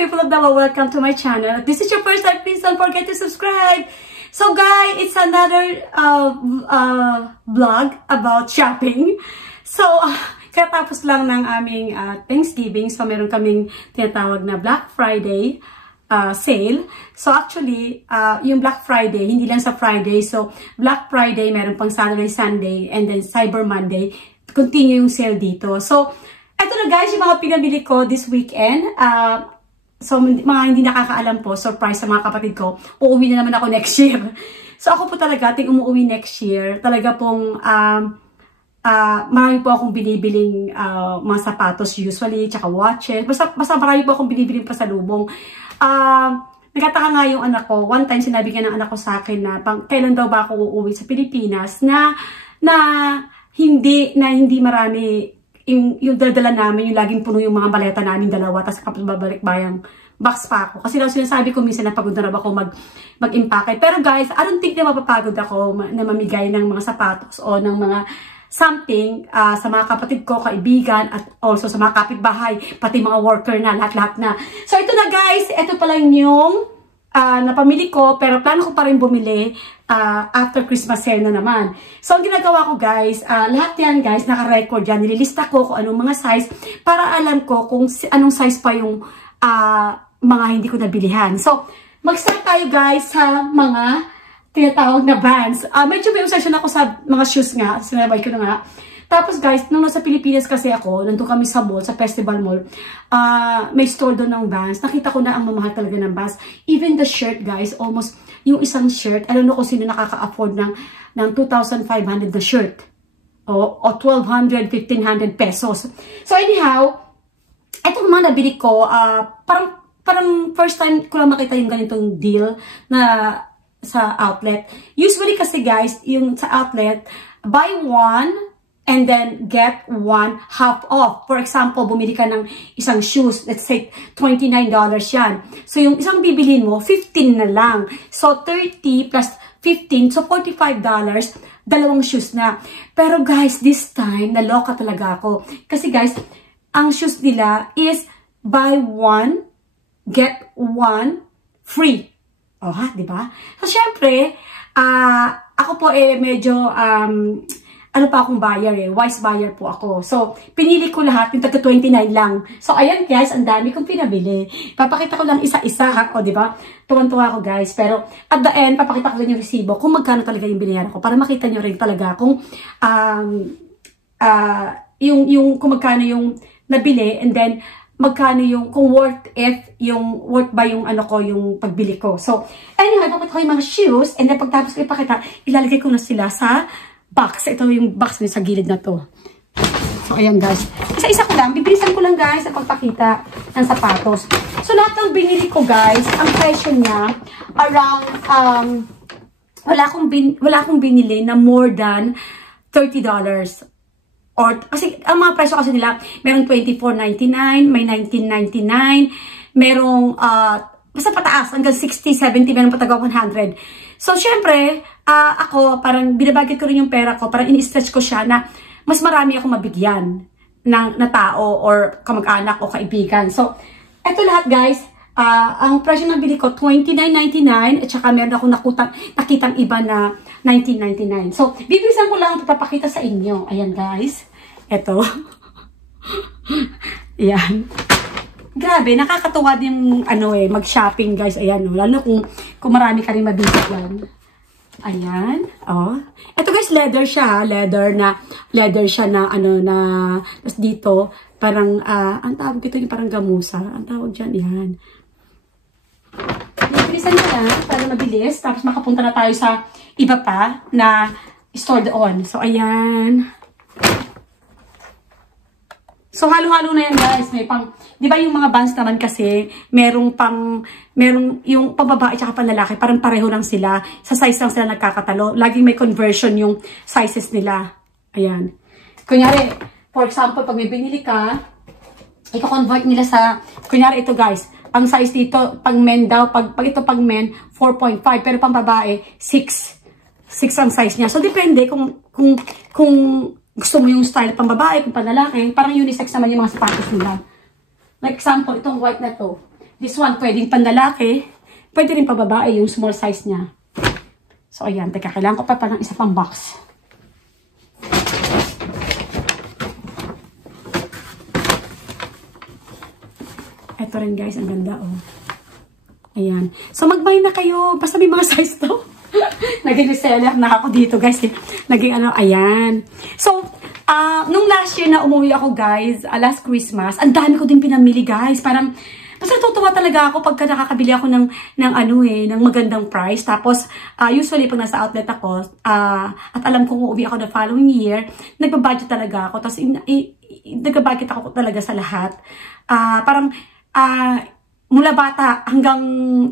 people of the world, welcome to my channel. If this is your first time, please don't forget to subscribe. So guys, it's another vlog about shopping. So, katapos lang ng aming Thanksgiving. So, meron kaming tinatawag na Black Friday sale. So, actually, yung Black Friday, hindi lang sa Friday. So, Black Friday, meron pang Saturday, Sunday, and then Cyber Monday. Continue yung sale dito. So, eto na guys, yung mga pinabili ko this weekend. So, mga hindi nakakaalam po, surprise sa mga kapatid ko, uuwi na naman ako next year. So, ako po talaga, ating umuwi next year. Talaga pong, marami po akong binibiling mga sapatos usually, tsaka watches. Basta marami po akong binibiling pasalubong. Nagkataka nga yung anak ko. One time, sinabi nga ng anak ko sa akin na kailan daw ba ako uuwi sa Pilipinas na hindi marami yung dala namin, yung laging puno yung mga maleta namin dalawa, tapos kapag babalik bayang box pa ako. Kasi daw sinasabi ko minsan na pagod na raw ako mag-impake. Pero guys, I don't think na mapapagod ako na mamigay ng mga sapatos o ng mga something sa mga kapatid ko, kaibigan, at also sa mga kapitbahay, pati mga worker na, lahat-lahat na. So ito na guys, ito pala yung napamili ko, pero plano ko pa rin bumili after Christmas sale na naman. So, ang ginagawa ko guys, lahat yan guys, naka-record yan. Nililista ko kung anong mga size para alam ko kung anong size pa yung mga hindi ko nabilihan. So, mag-start tayo guys sa mga tinatawag na Vans. Medyo may obsession ako sa mga shoes nga, sinabay ko na nga. Tapos guys, nung nasa Pilipinas kasi ako, nandun kami sa mall, sa Festival Mall, may store doon ng Vans. Nakita ko na ang mamahal talaga ng Vans. Even the shirt guys, almost yung isang shirt, I don't know kung sino nakaka-afford ng 2,500 na shirt. O 1,200, 1,500 pesos. So anyhow, etong mga nabili ko, parang first time ko lang makita yung ganitong deal na sa outlet. Usually kasi guys, yung sa outlet, buy one, and then get one half off. For example, bumili ka ng isang shoes, let's say $29 yan. So, yung isang bibilhin mo, 15 na lang. So, 30 plus 15, so $45, dalawang shoes na. Pero guys, this time, naloka talaga ako. Kasi guys, ang shoes nila is buy one, get one free. Oh, ha, di ba? So, syempre, ako po medyo, ano pa akong buyer wise buyer po ako. So, pinili ko lahat, yung taga 29 lang. So, ayan guys, ang dami kong pinabili. Papakita ko lang isa-isa, o diba? Tuwan-tuwa ako guys. Pero, at the end, papakita ko lang yung resibo kung magkano talaga yung binayaran ko. Para makita nyo rin talaga kung, kung magkano yung nabili, and then, magkano yung, kung worth ba yung ano ko, yung pagbili ko. So, anyway, papakita ko yung mga shoes, and then pagtapos ko ipakita, ilalagay ko na sila sa box. Ito yung box niya sa gilid na to. So, ayan guys. Isa-isa ko lang. Bibilisan ko lang guys ang pagpakita ng sapatos. So, lahat ng binili ko guys, ang presyo niya, around, wala akong binili na more than $30. Or, kasi, ang mga presyo kasi nila, merong $24.99, may $19.99, merong, basta pataas, hanggang 60, 70, meron pataga 100. So, syempre, ako, parang binabagit ko rin yung pera ko, parang ini-stretch ko siya na mas marami akong mabigyan na tao or kamag-anak o kaibigan. So, eto lahat guys, ang presyo na bili ko, $29.99 at saka meron akong nakitang iba na $19.99. So, bibilisan ko lang papakita sa inyo. Ayan guys, eto. Ayan. Grabe, nakakatuwa din mag-shopping guys. Ayan, lalo kung marami ka rin mabibigyan. Ayan, oh. Ito guys, leather siya, leather siya na tapos dito, parang, ang tawag dito yung parang gamusa. Ang tawag dyan, yan. Bilisan nyo lang para mabilis, tapos makapunta na tayo sa iba pa na store doon. So, ayan. So, halo-halo na yan guys. May pang, di ba yung mga Vans naman kasi, merong yung pambabae at panlalaki, parang pareho lang sila. Sa size lang sila nagkakatalo. Laging may conversion yung sizes nila. Ayan. Kunyari, for example, pag may binili ka, i-convert nila sa, kunyari ito guys, ang size dito, pang men daw, pag ito pang men, 4.5, pero pang babae, 6. 6 ang size niya. So, depende kung gusto mo yung style pang babae, kung pang lalaki, parang unisex naman yung mga sapatos nila. Like example, itong white na to. This one, pwedeng pandalaki. Pwede rin pababae yung small size niya. So, ayan. Teka, kailangan ko pa ng isa pang box. Ito rin guys, ang ganda oh. Ayan. So mag-buy na kayo. Basta may mga size to. Naging reseller na ako dito guys. Naging ano, ayan. So, nung last year na umuwi ako guys, last Christmas, ang dami ko din pinamili guys. Parang, basta natutuwa talaga ako pagka nakakabili ako ng ng magandang price. Tapos, usually pag nasa outlet ako, at alam kong uuwi ako the following year, nagbabudget talaga ako. Tapos, nagbabudget ako talaga sa lahat. Parang, mula bata hanggang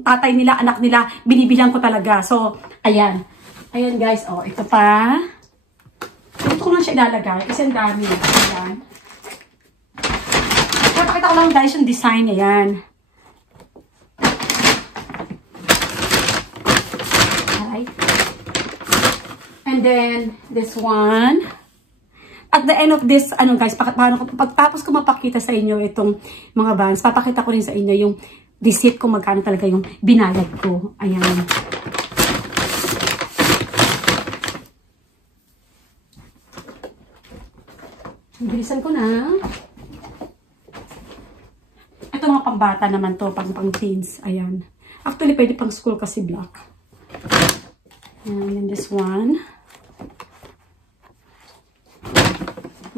tatay nila, anak nila, binibilang ko talaga. So, ayan. Ayan guys, oh, ito pa. Ito ko lang siya ilalagay kasi ang dami. Ayan. Napakita ko lang guys yung design. Ayan. Alright. And then, this one. At the end of this, ano guys, pagtapos ko mapakita sa inyo itong mga bands, papakita ko rin sa inyo yung receipt kung magkano talaga yung binayad ko. Ayan. Bilisan ko na. Ito mga pambata naman to, pang teens. Ayan. Actually, pwede pang school kasi black. And this one.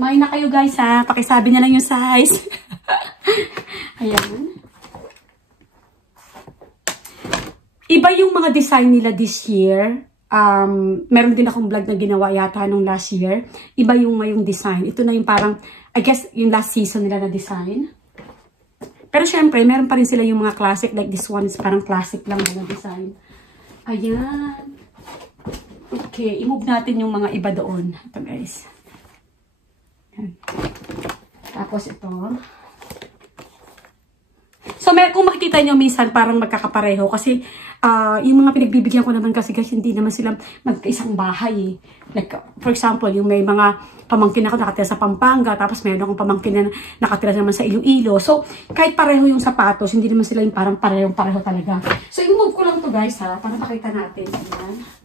May na kayo guys ha. Pakisabi na lang yung size. Ayan. Iba yung mga design nila this year. Meron din akong vlog na ginawa yata nung last year. Iba yung ngayong design. Ito na yung parang, I guess, yung last season nila na design. Pero syempre, meron pa rin sila yung mga classic. Like this one is parang classic lang na design. Ayan. Okay, i-move natin yung mga iba doon. Ito guys. Tapos ito. So, kung makikita nyo minsan parang magkakapareho kasi yung mga pinagbibigyan ko naman kasi guys, hindi naman sila magkaisang bahay eh. Like, for example, yung may mga pamangkin ako nakatira sa Pampanga, tapos mayroon akong pamangkin na nakatira naman sa Iloilo. So, kahit pareho yung sapatos, hindi naman sila yung parang pareho talaga. So, i-move ko lang to guys ha, para makita natin. Ayan.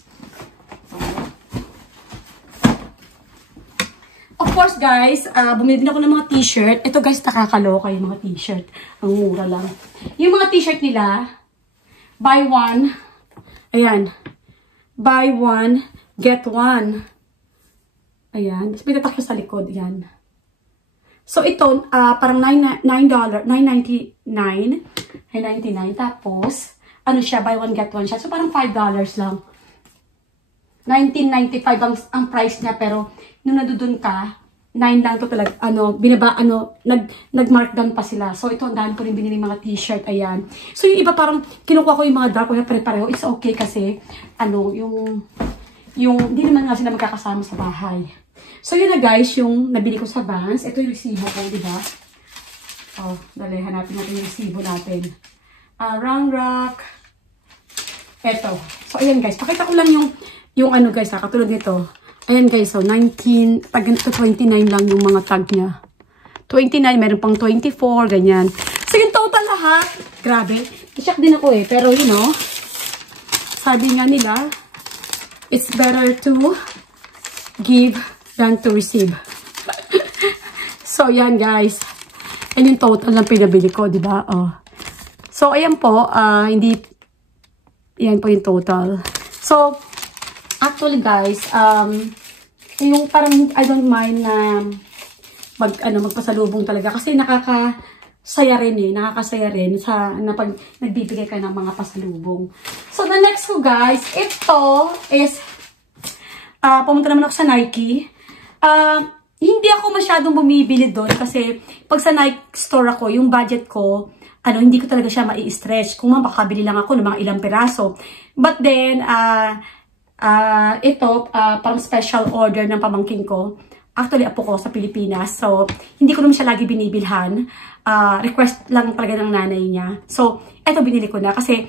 Of course guys, bumili din ako ng mga t-shirt. Ito guys, nakakaloka yung mga t-shirt. Ang mura lang. Yung mga t-shirt nila, buy one. Ayan. Buy one, get one. Ayan. Tapos may tatak sa likod. Ayan. So ito, parang $9.99. $9.99. Tapos, ano siya, buy one, get one siya. So parang $5 lang. $19.95 ang price niya, pero nung nadudun ka, 9 lang to talaga, nag-markdown pa sila. So, ito, ang dami ko rin binili mga t-shirt, ayan. So, yung iba parang, kinukuha ko yung mga dark, kaya pare-pareho, it's okay kasi, hindi naman nga sila magkakasama sa bahay. So, yun na guys, yung nabili ko sa Vans. Ito yung resibo ko, di ba? Oh, dali, hanapin natin yung resibo natin. Round Rock. Ito. So, ayan guys, pakita ko lang yung ano guys ha, katulad nito. Ayan guys, so 19, tag 29 lang yung mga tag niya. 29, meron pang 24, ganyan. So yung total lahat, grabe. I-shock din ako eh, pero you know, sabi nga nila, it's better to give than to receive. So yan guys, and yung total ng pinabili ko, di ba? Oh. So ayan po, yan po yung total. So, actually guys, yung parang I don't mind na magpasalubong talaga kasi nakakasaya rin sa pag nagbibigay ka ng mga pasalubong. So the next ko guys, ito is pumunta naman ako sa Nike. Hindi ako masyadong bumibili doon kasi pag sa Nike store ako, yung budget ko, hindi ko talaga siya mai-stretch. Kung makakabili lang ako ng mga ilang piraso. But then, ito, parang special order ng pamangkin ko. Actually, apo ko sa Pilipinas. So, hindi ko naman siya lagi binibilhan. Request lang talaga ng nanay niya. So, ito binili ko na. Kasi,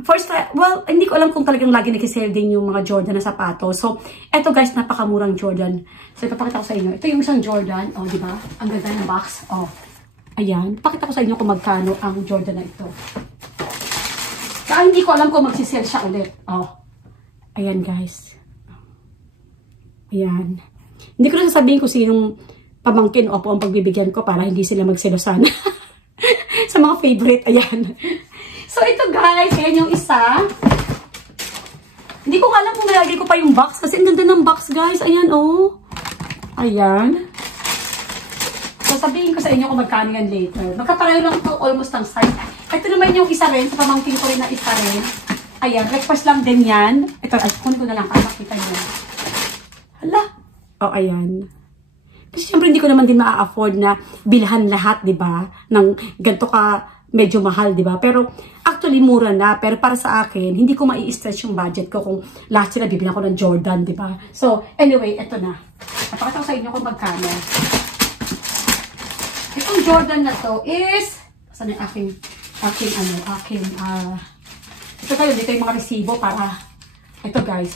first, well, hindi ko alam kung talagang lagi nag-sale din yung mga Jordan na sapato. So, ito guys, napakamurang Jordan. So, ipapakita ko sa inyo. Ito yung isang Jordan. Oh, di ba? Ang ganda ng box. Oh. Ayan. Pakita ko sa inyo kung magkano ang Jordan na ito. Hindi ko alam kung magsisell siya ulit. Oh. Ayan, guys. Ayan. Hindi ko na sasabihin kung sinong pamangkin o po ang pagbibigyan ko para hindi sila magselosan. Sa mga favorite. Ayan. So, ito guys. Ayan yung isa. Hindi ko alam kung nalagay ko pa yung box. Kasi ang ganda ng box, guys. Ayan, oh. Ayan. So, sabihin ko sa inyo kung magkano yan later. Magkapareho lang ito, almost ang size. Ito naman yung isa rin. Sa pamangkin ko rin na isa rin. Ayan. Request lang din yan. Ito, kunin ko na lang para makita nyo. Hala. Oh, ayan. Kasi syempre hindi ko naman din maa-afford na bilhan lahat, di ba? Ng ganito ka medyo mahal, di ba? Pero actually mura na. Pero para sa akin, hindi ko mai-stretch yung budget ko kung lahat sila bibilan ko ng Jordan, di ba? So, anyway, eto na. Napakita ko sa inyo kung magkano. Itong Jordan na to is, saan yung ito kayo, dito yung mga resibo para, ito guys,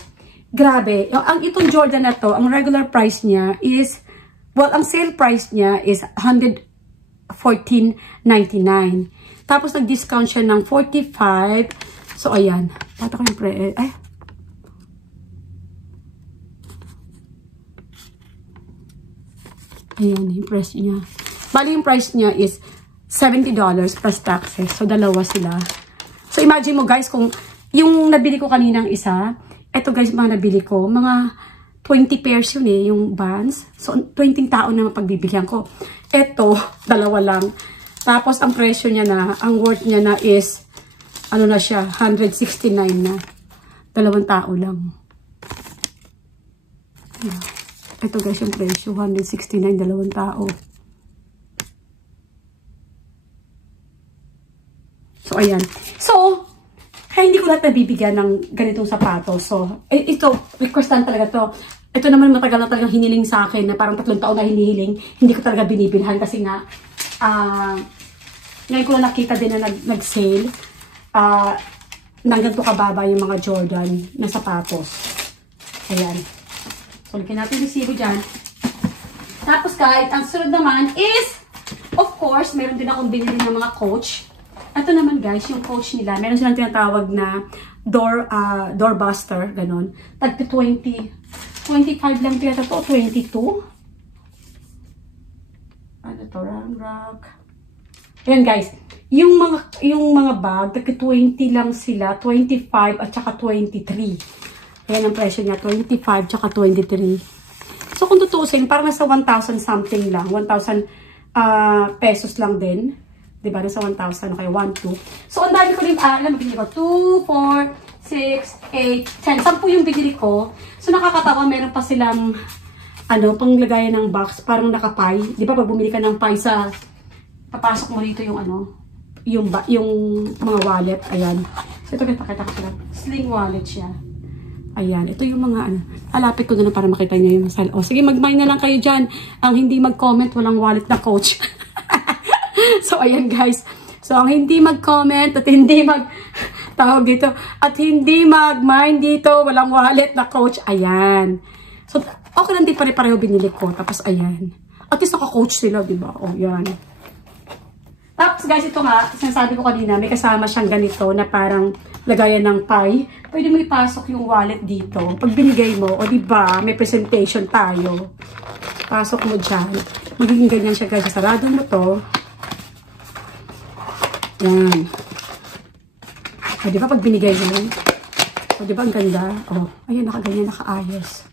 grabe. Itong Jordan na to, ang regular price niya is, well, ang sale price niya is $114.99. Tapos, nag-discount siya ng 45. So, ayan. Pata ko yung ayan, yung price niya. Bali, yung price niya is $70 plus taxes. So, dalawa sila. So, imagine mo guys, kung yung nabili ko kaninang isa, eto guys, mga nabili ko, mga 20 pairs yun eh, yung Vans. So, 20 tao na mapagbibigyan ko. Eto, dalawa lang. Tapos, ang presyo niya na, ang worth niya na is, ano na siya, 169 na. Dalawang tao lang. Ito guys, yung presyo, 169, dalawang tao. So, ayan. So, kaya hindi ko lahat nabibigyan ng ganitong sapatos. So, ito, requestan talaga to. Ito naman matagal na talagang hiniling sa akin na parang 3 taon na hinihiling. Hindi ko talaga binibilhan kasi nga, ngayon ko na nakita din na nag-sale. Nang ganito kababa yung mga Jordan na sapatos. Ayan. So, lagyan natin yung resibo dyan. Tapos, guys, ang sunod naman is, of course, meron din akong binili ng mga Coach. Ito naman guys, yung Coach nila, meron silang tinatawag na doorbuster, ganon. Tagpi 20, 25 lang kaya ito, 22. Ano to, rock. Ayan guys, yung mga bag, tagpi 20 lang sila, 25 at saka 23. Ayan ang presyo niya, 25 at saka 23. So kung tutusin, parang nasa 1,000 something lang, 1,000 pesos lang din. Diba? Nasa 1,000. Okay, 1, 2. So, ang dami ko rin, alam mo, binili ko, 2, 4, 6, 8, 10. 10 yung binili ko. So, nakakatawa, meron pa silang, panglagayan ng box, parang nakapay. Di ba, pag bumili ka ng pie sa, papasok mo dito yung, yung mga wallet. Ayan. So, ito, pakita ko sila. Sling wallet siya. Ayan. Ito yung mga, halapit ko na para makita nyo yung masal. O, sige, mag-mind na lang kayo dyan. Ang hindi mag-comment, walang wallet na Coach. So, ayan guys. So, ang hindi mag-comment at hindi tawag dito, at hindi mag-mind dito, walang wallet na Coach. Ayan. So, okay lang din pare-pareho binili ko. Tapos, ayan. At least naka-Coach sila, diba? O, ayan. Tapos, guys, ito nga, sinasabi ko kanina, may kasama siyang ganito na parang lagayan ng pie. Pwede mo ipasok yung wallet dito. Pag binigay mo, o diba, may presentation tayo. Pasok mo dyan. Magiging ganyan siya, guys. Sarado mo to. Yan. O, diba pag binigay mo? O, diba ang ganda? O, ayan, nakaganyan, nakaayos.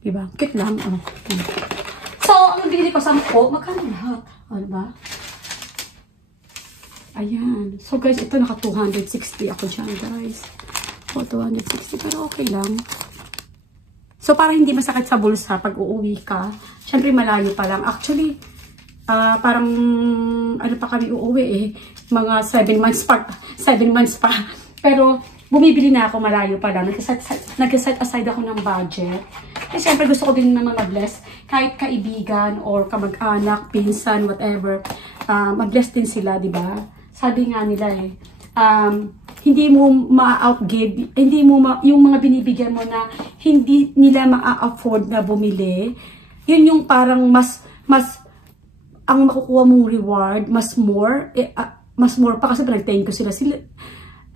Diba? Cute lang. O. So, ang binili ko 10, magkano lahat? O, diba? Ayan. So, guys, ito naka 260 ako dyan, guys. O, 260, pero okay lang. So, para hindi masakit sa bulsa pag uuwi ka, syempre malayo pa lang. Actually, parang, pa kami uuwi eh. Mga 7 months pa. 7 months pa. Pero, bumibili na ako malayo pa lang. Nag-set aside ako ng budget. Kasi syempre gusto ko din naman mag-bless. Kahit kaibigan or kamag-anak, pinsan, whatever. Mag-bless din sila, di ba? Sabi nga nila eh. Hindi mo ma-outgive. Hindi mo yung mga binibigyan mo na hindi nila ma-afford na bumili. Yun yung parang mas ang makukuha mong reward, mas more pa kasi nag-thank you sila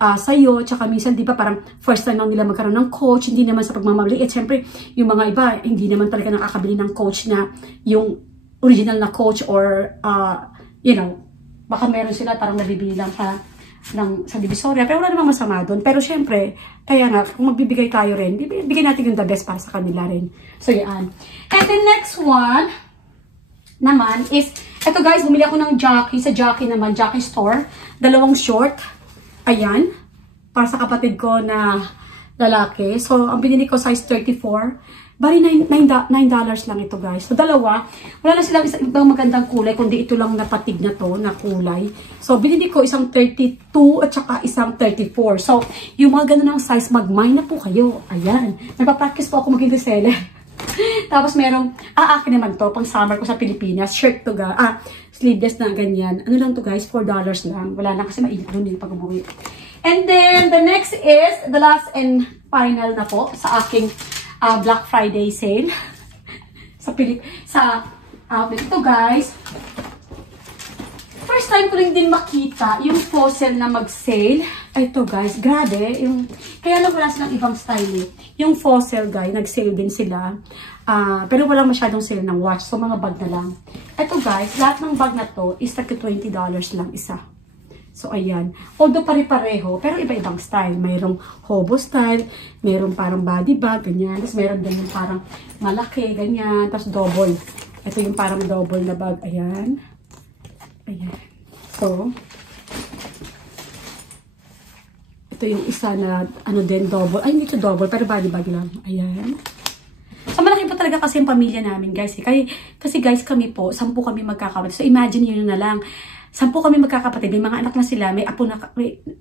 sa'yo, tsaka minsan, di ba, parang first time lang nila magkaroon ng coach, hindi naman sa pagmamaliit. Siyempre, yung mga iba, hindi naman talaga nakakabili ng coach na yung original na coach or, you know, baka meron sila parang nabibili lang sa Divisoria, pero wala namang masama doon. Pero syempre, kaya nga, kung magbibigay tayo rin, bigyan natin yung the best para sa kanila rin. So, yan. And the next one, naman, is, eto guys, bumili ako ng jockey, sa jockey naman, jockey store, 2 short, ayan, para sa kapatid ko na lalaki. So, ang binili ko size 34, bali $9 lang ito guys. So, dalawa, wala na silang ibang magandang kulay, kundi ito lang napatig na to, na kulay. So, binili ko isang 32 at saka isang 34. So, yung mga ganun ng size, mag-mine na po kayo. Ayan. Nagpa-practice po ako maging reseller. Tapos merong, akin naman to, pang summer ko sa Pilipinas, shirt to sleeveless na ganyan. Ano lang to guys, $4 lang. Wala na kasi mainit doon din pag umuwi. And then, the next is, the last and final na po sa aking Black Friday sale. sa outlet. Ito guys, first time ko rin din makita yung Fossil na mag-sale. Ito guys, grabe. Kaya lang wala silang ibang style eh. Yung Fossil guys, nag-sale din sila. Pero walang masyadong sale ng watch. So, mga bag na lang. Ito guys, lahat ng bag na to is $20 lang isa. So, ayan. Although pare-pareho, pero iba-ibang style. Mayroong hobo style, mayroong parang body bag, ganyan. Tapos mayroon din yung parang malaki, ganyan. Tapos double. Ito yung parang double na bag. Ayan. Ayan. So, ito yung isa na, din, double. Ay, hindi ito double, pero body bag lang. Ayan. So, malaki po talaga kasi yung pamilya namin, guys. Kasi guys, kami po, 10 kami magkakapatid. So, imagine yun na lang. 10 kami magkakapatid. May mga anak na sila, may apo na,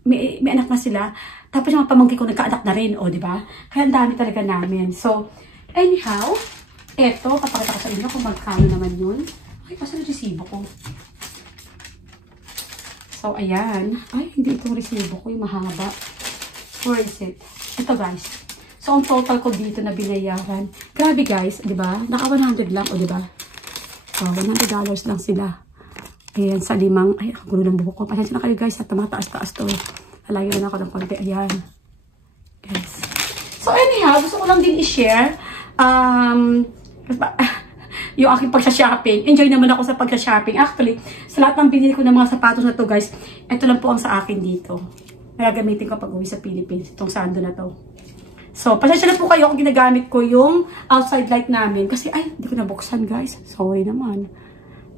may anak na sila. Tapos yung mga pamangkin ko nagkaanak na rin, o, diba? Kaya ang dami talaga namin. So, anyhow, eto, papakita ko sa inyo kung magkano naman yun. Ay, kasi resibo ko. So, ayan. Ay, hindi itong resibo ko, yung mahaba. Where is it? Ito, guys. So, ang total ko dito na binayaran. Grabe, guys. Diba? Naka 100 lang, o, diba? So, $100 lang sila. Ayan, sa 5. Ay, ang gulo ng buhok ko. Pasensya na kayo, guys. At tumataas-taas to. Halayo na ako ng konti. Ayan. Guys. So, anyhow, gusto ko lang din i-share. Yung aking pagsa-shopping. Enjoy naman ako sa pagsa-shopping. Actually, sa lahat ng binili ko ng mga sapatos na to, guys, ito lang po ang sa akin dito. Nagagamitin ko pag uwi sa Philippines. Itong sando na to. So, pasensya na po kayo kung ginagamit ko yung outside light namin. Kasi, ay, hindi ko nabuksan, guys. Sorry naman.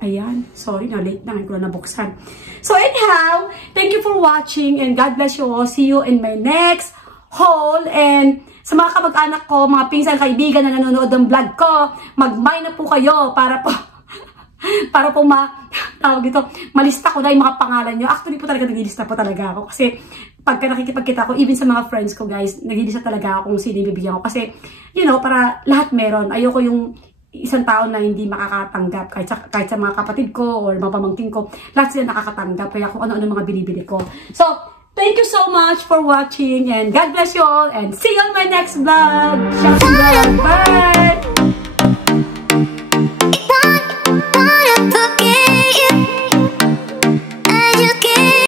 Ayan. Sorry na, late na. Hindi ko na nabuksan. So, anyhow, thank you for watching and God bless you all. See you in my next haul. And sa mga kamag-anak ko, mga pinsan, kaibigan na nanonood ng vlog ko, mag-mine na po kayo para po tawag ito, malista ko na yung mga pangalan nyo. Actually po talaga nagilista po talaga ako. Kasi pagka nakikipagkita ko, even sa mga friends ko guys, nagilista talaga ako kung sino ibibigyan ko. Kasi, you know, para lahat meron. Ayoko yung isang tao na hindi makakatanggap. Kahit sa mga kapatid ko or mga pamangkin ko, lahat sila nakakatanggap. Kaya kung ano-ano mga binibili ko. So, thank you so much for watching and God bless you all and see you on my next vlog. Shopping vlog. Bye!